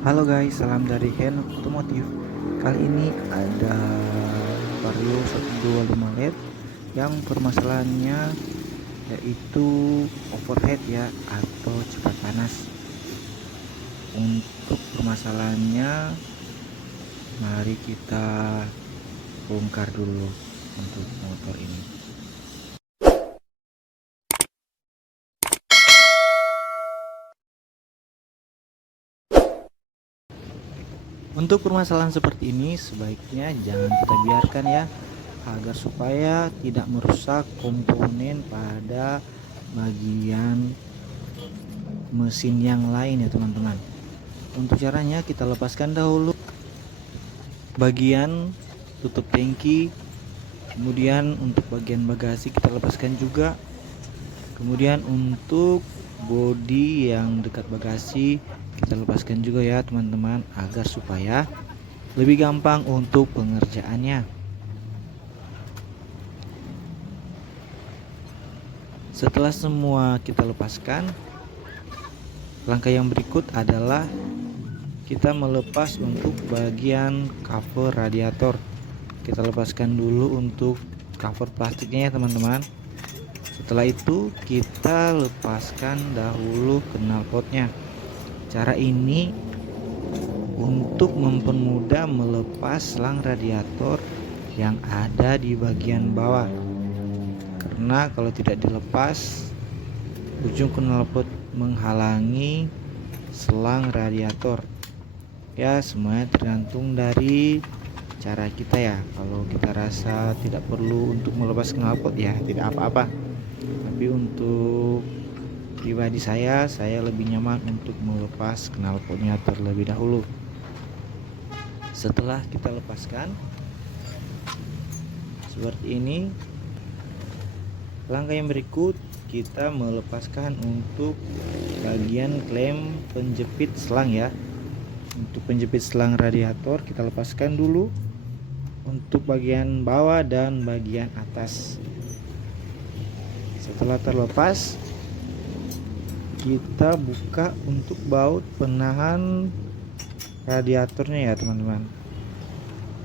Halo guys, salam dari Hen Otomotif. Kali ini ada Vario 125 LED yang permasalahannya yaitu overheat ya atau cepat panas. Untuk permasalahannya, mari kita bongkar dulu untuk motor ini. Untuk permasalahan seperti ini sebaiknya jangan kita biarkan ya, agar supaya tidak merusak komponen pada bagian mesin yang lain ya teman-teman. Untuk caranya kita lepaskan dahulu bagian tutup tangki, kemudian untuk bagian bagasi kita lepaskan juga, kemudian untuk bodi yang dekat bagasi kita lepaskan juga ya teman-teman, agar supaya lebih gampang untuk pengerjaannya. Setelah semua kita lepaskan, langkah yang berikut adalah kita melepas untuk bagian cover radiator. Kita lepaskan dulu untuk cover plastiknya ya teman-teman. Setelah itu kita lepaskan dahulu knalpotnya. Cara ini untuk mempermudah melepas selang radiator yang ada di bagian bawah, karena kalau tidak dilepas ujung knalpot menghalangi selang radiator. Ya, semuanya tergantung dari cara kita ya. Kalau kita rasa tidak perlu untuk melepas knalpot ya tidak apa-apa, tapi untuk pribadi saya lebih nyaman untuk melepas knalpotnya terlebih dahulu. Setelah kita lepaskan seperti ini, langkah yang berikut kita melepaskan untuk bagian klem penjepit selang ya. Untuk penjepit selang radiator kita lepaskan dulu untuk bagian bawah dan bagian atas. Setelah terlepas, kita buka untuk baut penahan radiatornya ya teman-teman.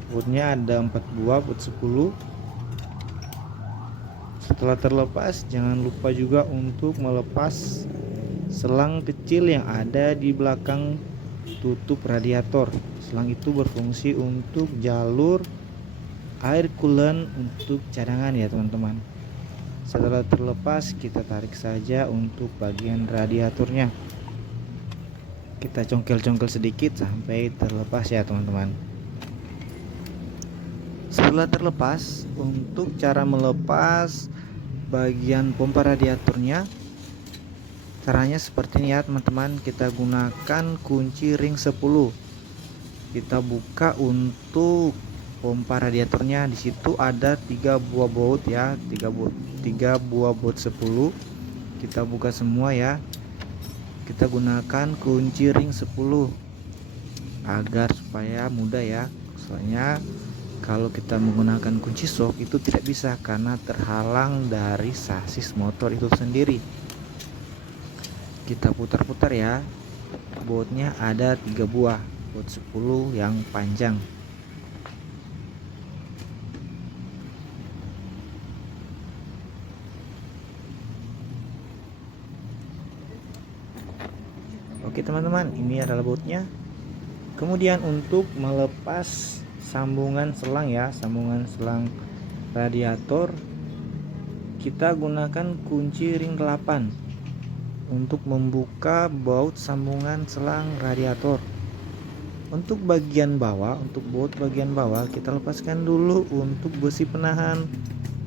Bautnya ada 4 buah, baut 10. Setelah terlepas, jangan lupa juga untuk melepas selang kecil yang ada di belakang tutup radiator. Selang itu berfungsi untuk jalur air coolant untuk cadangan ya teman-teman. Setelah terlepas, kita tarik saja untuk bagian radiatornya. Kita congkel-congkel sedikit sampai terlepas ya teman-teman. Setelah terlepas, untuk cara melepas bagian pompa radiatornya, caranya seperti ini ya teman-teman. Kita gunakan kunci ring 10. Kita buka untuk pompa radiatornya. Di situ ada 3 buah baut ya, 3 buah baut 10. Kita buka semua ya. Kita gunakan kunci ring 10 agar supaya mudah ya. Soalnya kalau kita menggunakan kunci sok itu tidak bisa karena terhalang dari sasis motor itu sendiri. Kita putar-putar ya. Bautnya ada 3 buah, baut 10 yang panjang. Oke teman-teman, ini adalah bautnya. Kemudian untuk melepas sambungan selang ya, sambungan selang radiator, kita gunakan kunci ring 8 untuk membuka baut sambungan selang radiator. Untuk bagian bawah, untuk baut bagian bawah kita lepaskan dulu untuk besi penahan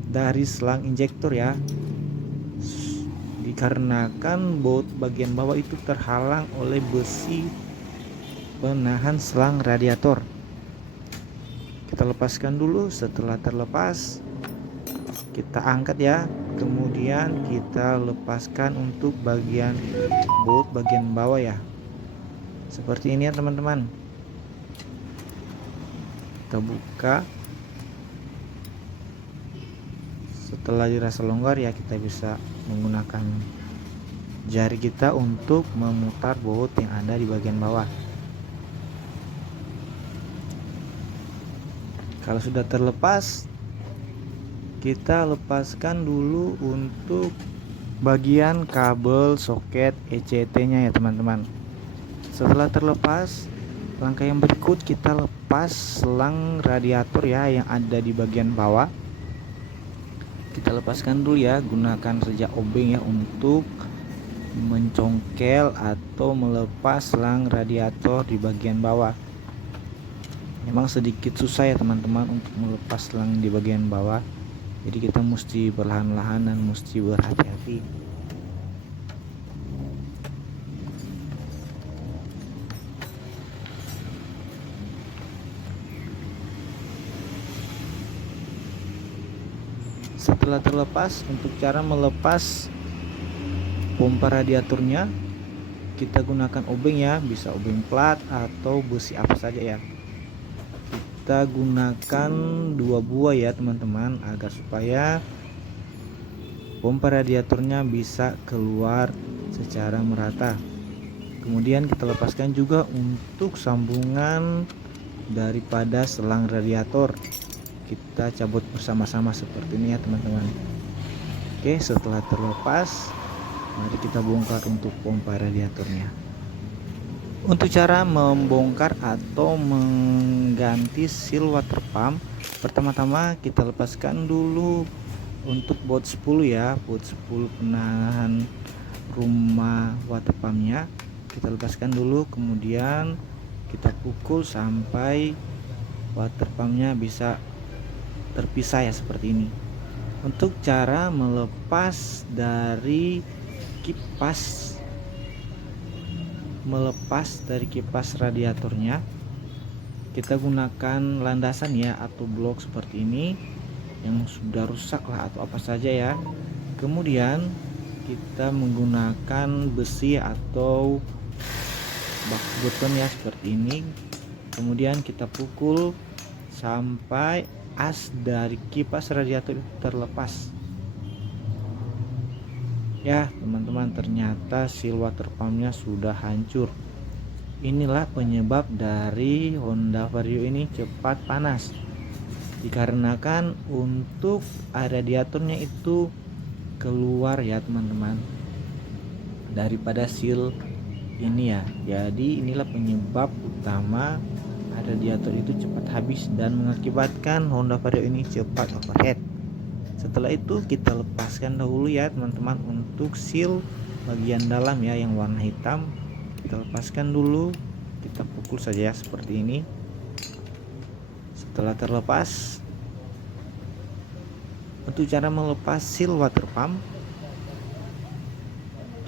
dari selang injektor ya, dikarenakan baut bagian bawah itu terhalang oleh besi penahan selang radiator. Kita lepaskan dulu. Setelah terlepas, kita angkat ya, kemudian kita lepaskan untuk bagian baut bagian bawah ya, seperti ini ya teman-teman. Kita buka. Setelah dirasa longgar ya, kita bisa menggunakan jari kita untuk memutar baut yang ada di bagian bawah. Kalau sudah terlepas, kita lepaskan dulu untuk bagian kabel soket ECT-nya ya teman-teman. Setelah terlepas, langkah yang berikut kita lepas selang radiator ya yang ada di bagian bawah. Kita lepaskan dulu ya, gunakan saja obeng ya untuk mencongkel atau melepas selang radiator di bagian bawah. Memang sedikit susah ya teman-teman untuk melepas selang di bagian bawah. Jadi kita mesti perlahan-lahan dan mesti berhati-hati. Setelah terlepas, untuk cara melepas pompa radiatornya, kita gunakan obeng ya, bisa obeng plat atau besi apa saja ya. Kita gunakan 2 buah ya teman-teman, agar supaya pompa radiatornya bisa keluar secara merata. Kemudian kita lepaskan juga untuk sambungan daripada selang radiator. Kita cabut bersama-sama seperti ini ya teman-teman. Oke, setelah terlepas, mari kita bongkar untuk pompa radiatornya. Untuk cara membongkar atau mengganti seal water pump, pertama-tama kita lepaskan dulu untuk baut 10 ya, baut 10 penahan rumah water pumpnya. Kita lepaskan dulu, kemudian kita pukul sampai water pumpnya bisa terpisah ya seperti ini. Untuk cara melepas dari kipas radiatornya, kita gunakan landasan ya atau blok seperti ini yang sudah rusak lah atau apa saja ya. Kemudian kita menggunakan besi atau bak beton ya seperti ini. Kemudian kita pukul sampai as dari kipas radiator terlepas. Ya teman-teman, ternyata seal water pumpnya sudah hancur. Inilah penyebab dari Honda Vario ini cepat panas, dikarenakan untuk air radiatornya itu keluar ya teman-teman daripada seal ini ya. Jadi inilah penyebab utama air radiator itu cepat habis dan mengakibatkan Honda Vario ini cepat overheat. Setelah itu kita lepaskan dahulu ya teman-teman untuk seal bagian dalam ya yang warna hitam. Kita lepaskan dulu, kita pukul saja ya seperti ini. Setelah terlepas, untuk cara melepas seal water pump,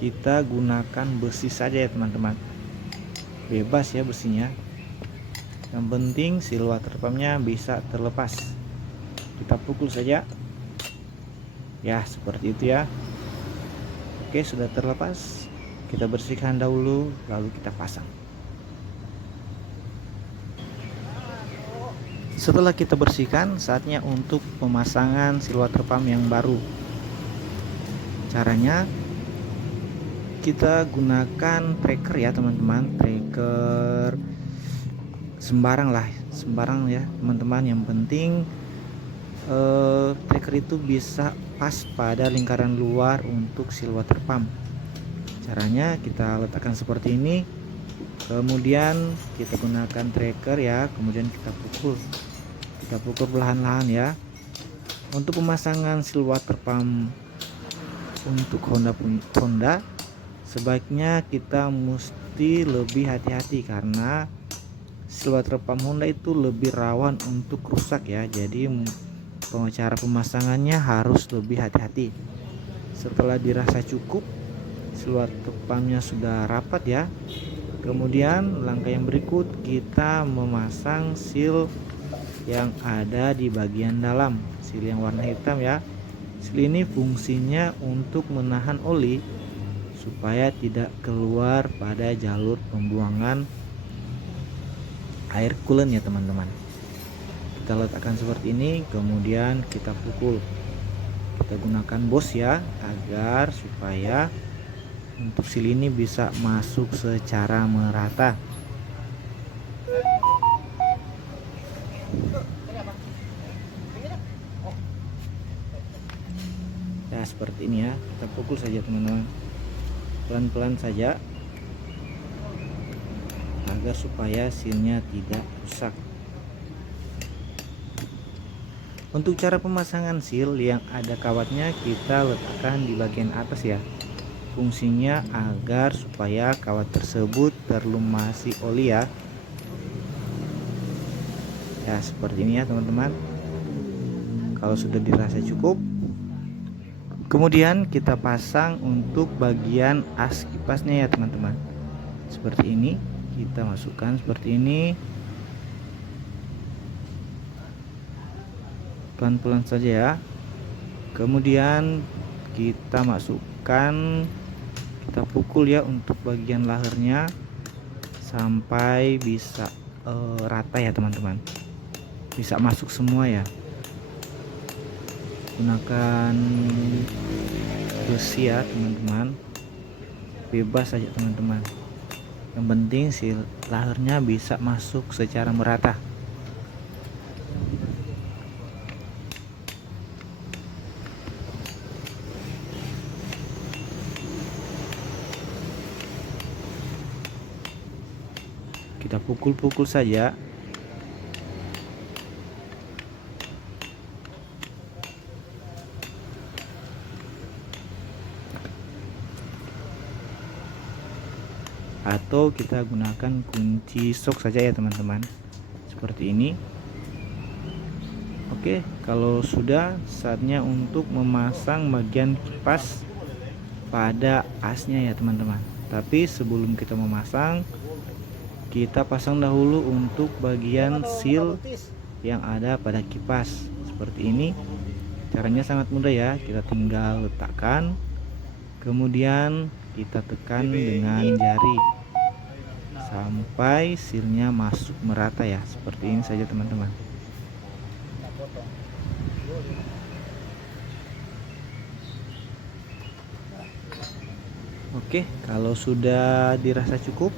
kita gunakan besi saja ya teman-teman, bebas ya besinya, yang penting seal water pumpnya bisa terlepas. Kita pukul saja ya seperti itu ya. Oke, sudah terlepas, kita bersihkan dahulu lalu kita pasang. Setelah kita bersihkan, saatnya untuk pemasangan seal water pump yang baru. Caranya kita gunakan tracker ya teman-teman, tracker sembarang ya teman-teman, yang penting tracker itu bisa pas pada lingkaran luar untuk seal water pump. Caranya kita letakkan seperti ini, kemudian kita gunakan tracker ya, kemudian kita pukul perlahan-lahan ya. Untuk pemasangan seal water pump untuk Honda sebaiknya kita mesti lebih hati-hati karena seal water pump Honda itu lebih rawan untuk rusak ya. Jadi cara pemasangannya harus lebih hati-hati. Setelah dirasa cukup, seal water pumpnya sudah rapat ya. Kemudian langkah yang berikut kita memasang seal yang ada di bagian dalam, seal yang warna hitam ya. Seal ini fungsinya untuk menahan oli supaya tidak keluar pada jalur pembuangan air coolant ya teman-teman. Kita letakkan seperti ini, kemudian kita pukul. Kita gunakan bos ya agar supaya untuk seal ini bisa masuk secara merata. Ya seperti ini ya, kita pukul saja teman-teman, pelan-pelan saja agar supaya sealnya tidak rusak. Untuk cara pemasangan seal yang ada kawatnya, kita letakkan di bagian atas ya. Fungsinya agar supaya kawat tersebut terlumasi oli ya. Ya seperti ini ya teman-teman. Kalau sudah dirasa cukup, kemudian kita pasang untuk bagian as kipasnya ya teman-teman. Seperti ini, kita masukkan seperti ini. Pelan-pelan saja ya. Kemudian kita masukkan, kita pukul ya untuk bagian lahernya sampai bisa rata ya teman-teman, bisa masuk semua ya. Gunakan besi ya teman-teman, bebas saja teman-teman, yang penting si lahernya bisa masuk secara merata. Kita pukul-pukul saja. Atau kita gunakan kunci sok saja ya teman-teman, seperti ini. Oke, kalau sudah, saatnya untuk memasang bagian kipas pada asnya ya teman-teman. Tapi sebelum kita memasang, kita pasang dahulu untuk bagian seal yang ada pada kipas. Seperti ini, caranya sangat mudah ya. Kita tinggal letakkan, kemudian kita tekan dengan jari sampai sealnya masuk merata ya. Seperti ini saja teman-teman. Oke, kalau sudah dirasa cukup,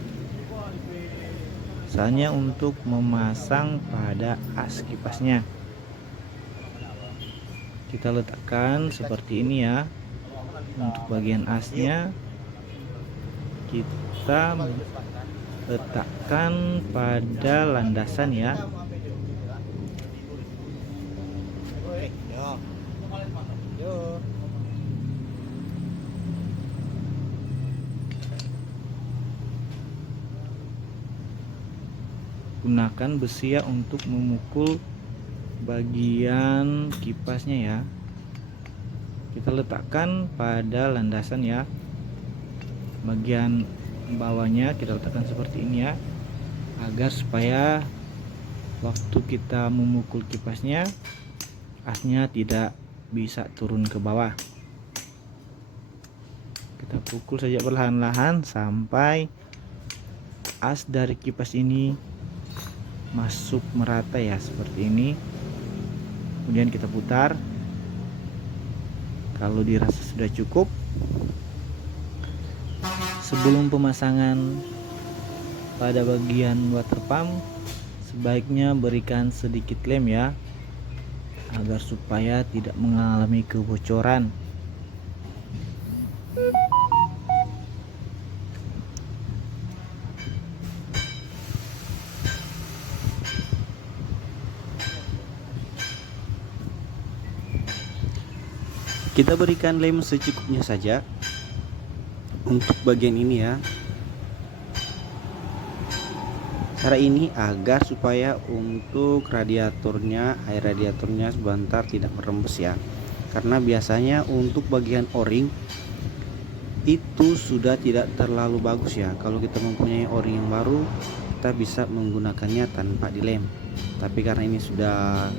saatnya untuk memasang pada as kipasnya. Kita letakkan seperti ini ya. Untuk bagian asnya kita letakkan pada landasan ya. Gunakan besi ya untuk memukul bagian kipasnya ya. Kita letakkan pada landasan ya. Bagian bawahnya kita letakkan seperti ini ya, agar supaya waktu kita memukul kipasnya, asnya tidak bisa turun ke bawah. Kita pukul saja perlahan-lahan sampai as dari kipas ini masuk merata ya, seperti ini. Kemudian kita putar. Kalau dirasa sudah cukup, sebelum pemasangan pada bagian water pump, sebaiknya berikan sedikit lem ya, agar supaya tidak mengalami kebocoran. Kita berikan lem secukupnya saja untuk bagian ini ya. Cara ini agar supaya untuk radiatornya, air radiatornya sebentar tidak merembes ya. Karena biasanya untuk bagian o-ring itu sudah tidak terlalu bagus ya. Kalau kita mempunyai o-ring yang baru, kita bisa menggunakannya tanpa dilem. Tapi karena ini sudah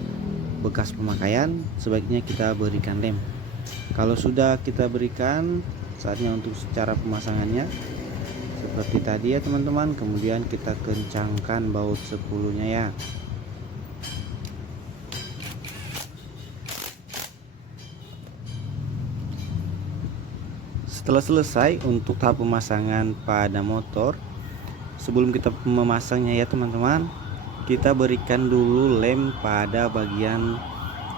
bekas pemakaian, sebaiknya kita berikan lem. Kalau sudah kita berikan, saatnya untuk secara pemasangannya seperti tadi ya teman-teman. Kemudian kita kencangkan baut 10-nya ya. Setelah selesai untuk tahap pemasangan pada motor, sebelum kita memasangnya ya teman-teman, kita berikan dulu lem pada bagian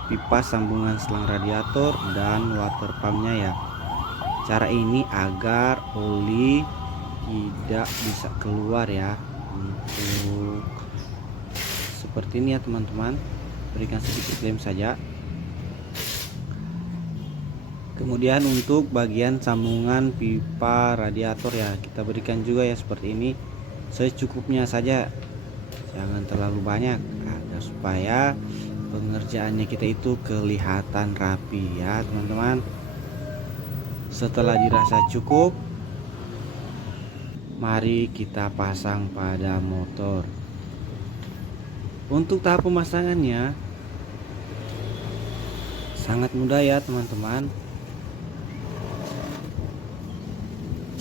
pipa sambungan selang radiator dan water pumpnya ya. Cara ini agar oli tidak bisa keluar ya. Untuk seperti ini ya teman-teman, berikan sedikit lem saja. Kemudian untuk bagian sambungan pipa radiator ya, kita berikan juga ya seperti ini, secukupnya saja, jangan terlalu banyak, agar supaya pengerjaannya kita itu kelihatan rapi ya teman-teman. Setelah dirasa cukup, mari kita pasang pada motor. Untuk tahap pemasangannya sangat mudah ya teman-teman.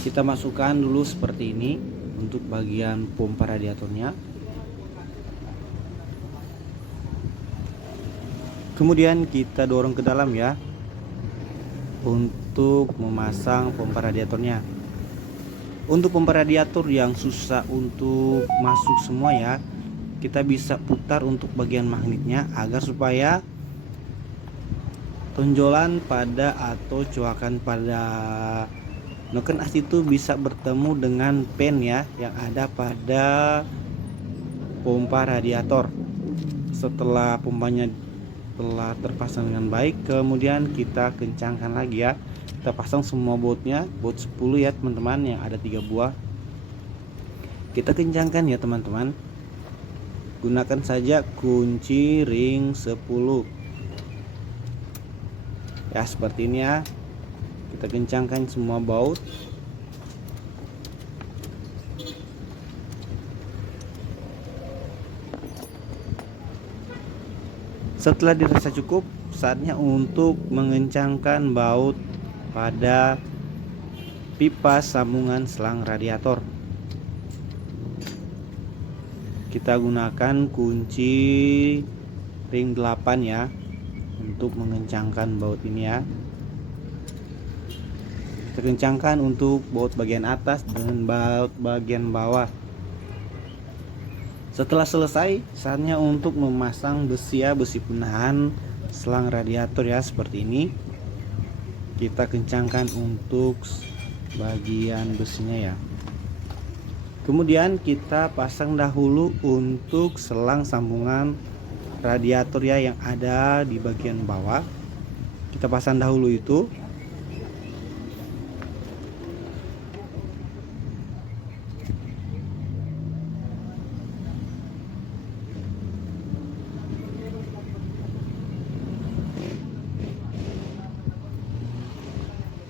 Kita masukkan dulu seperti ini untuk bagian pompa radiatornya. Kemudian kita dorong ke dalam ya untuk memasang pompa radiatornya. Untuk pompa radiator yang susah untuk masuk semua ya, kita bisa putar untuk bagian magnetnya agar supaya tonjolan pada atau coakan pada noken as itu bisa bertemu dengan pen ya yang ada pada pompa radiator. Setelah pompanya telah terpasang dengan baik, kemudian kita kencangkan lagi ya. Kita pasang semua bautnya, baut 10 ya teman-teman, yang ada 3 buah. Kita kencangkan ya teman-teman. Gunakan saja kunci ring 10 ya, seperti ini ya. Kita kencangkan semua baut. Setelah dirasa cukup, saatnya untuk mengencangkan baut pada pipa sambungan selang radiator. Kita gunakan kunci ring 8 ya untuk mengencangkan baut ini ya. Kita kencangkan untuk baut bagian atas dan baut bagian bawah. Setelah selesai, saatnya untuk memasang besi ya, besi penahan selang radiator ya, seperti ini. Kita kencangkan untuk bagian besinya ya. Kemudian kita pasang dahulu untuk selang sambungan radiator ya yang ada di bagian bawah. Kita pasang dahulu itu.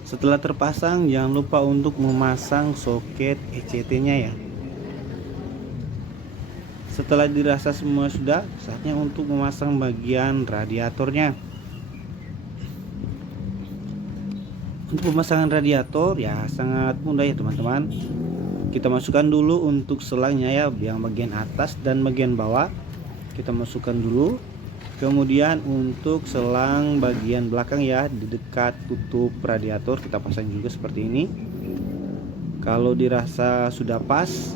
Setelah terpasang, jangan lupa untuk memasang soket ECT-nya ya. Setelah dirasa semua sudah, saatnya untuk memasang bagian radiatornya. Untuk pemasangan radiator ya sangat mudah ya teman-teman. Kita masukkan dulu untuk selangnya ya, yang bagian atas dan bagian bawah. Kita masukkan dulu. Kemudian untuk selang bagian belakang ya, di dekat tutup radiator kita pasang juga seperti ini. Kalau dirasa sudah pas,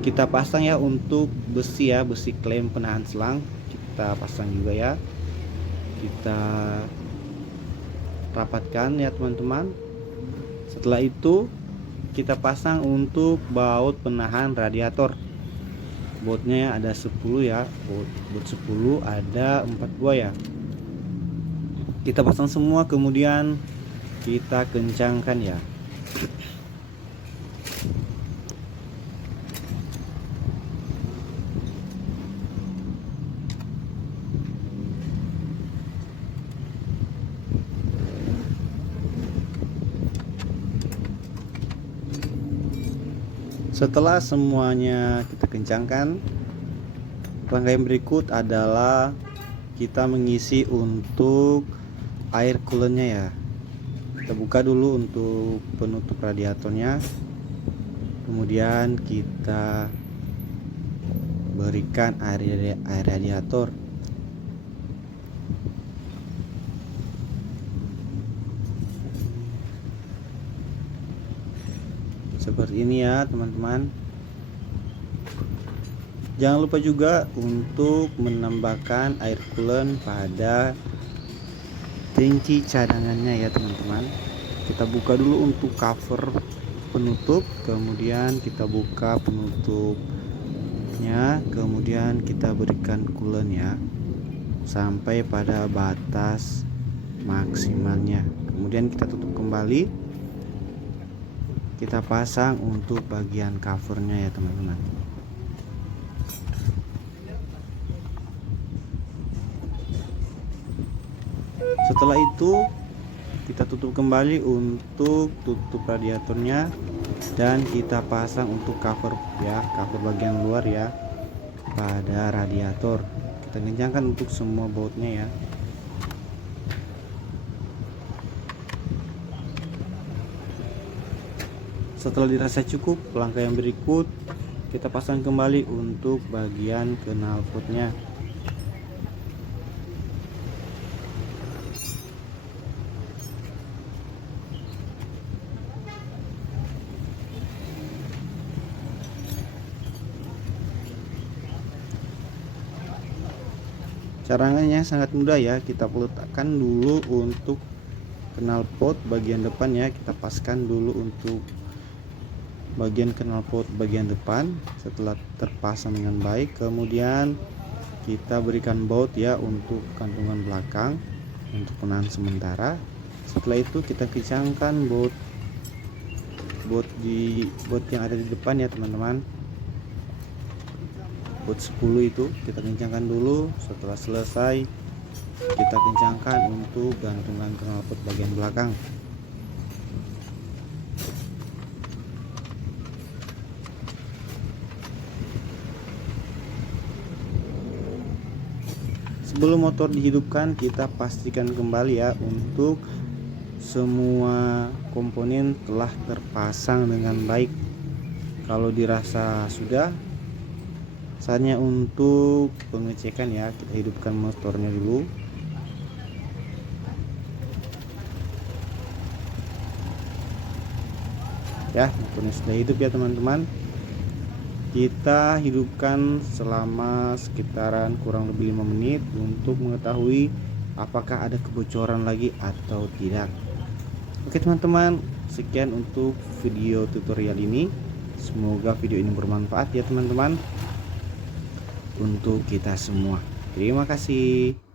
kita pasang ya untuk besi ya, besi klem penahan selang. Kita pasang juga ya. Kita rapatkan ya teman-teman. Setelah itu kita pasang untuk baut penahan radiator. Bautnya ada 10 ya, baut 10 ada 4 buah ya. Kita pasang semua, kemudian kita kencangkan ya. Setelah semuanya kita kencangkan, langkah yang berikut adalah kita mengisi untuk air coolernya ya. Kita buka dulu untuk penutup radiatornya, kemudian kita berikan air radiator. Seperti ini ya teman-teman. Jangan lupa juga untuk menambahkan air coolant pada tangki cadangannya ya teman-teman. Kita buka dulu untuk cover penutup, kemudian kita buka penutupnya, kemudian kita berikan coolant ya sampai pada batas maksimalnya. Kemudian kita tutup kembali, kita pasang untuk bagian covernya ya teman-teman. Setelah itu kita tutup kembali untuk tutup radiatornya dan kita pasang untuk cover ya, cover bagian luar ya pada radiator. Kita kencangkan untuk semua bautnya ya. Setelah dirasa cukup, langkah yang berikut kita pasang kembali untuk bagian knalpotnya. Caranya sangat mudah ya, kita letakkan dulu untuk knalpot bagian depan ya, kita paskan dulu untuk bagian knalpot bagian depan. Setelah terpasang dengan baik, kemudian kita berikan baut ya untuk kantungan belakang untuk penahan sementara. Setelah itu kita kencangkan baut yang ada di depan ya teman-teman. Baut 10 itu kita kencangkan dulu. Setelah selesai kita kencangkan untuk gantungan knalpot bagian belakang. Sebelum motor dihidupkan, kita pastikan kembali ya untuk semua komponen telah terpasang dengan baik. Kalau dirasa sudah, saatnya untuk pengecekan ya. Kita hidupkan motornya dulu. Ya, motornya sudah hidup ya teman-teman. Kita hidupkan selama sekitaran kurang lebih 5 menit untuk mengetahui apakah ada kebocoran lagi atau tidak. Oke teman-teman, sekian untuk video tutorial ini. Semoga video ini bermanfaat ya teman-teman untuk kita semua. Terima kasih.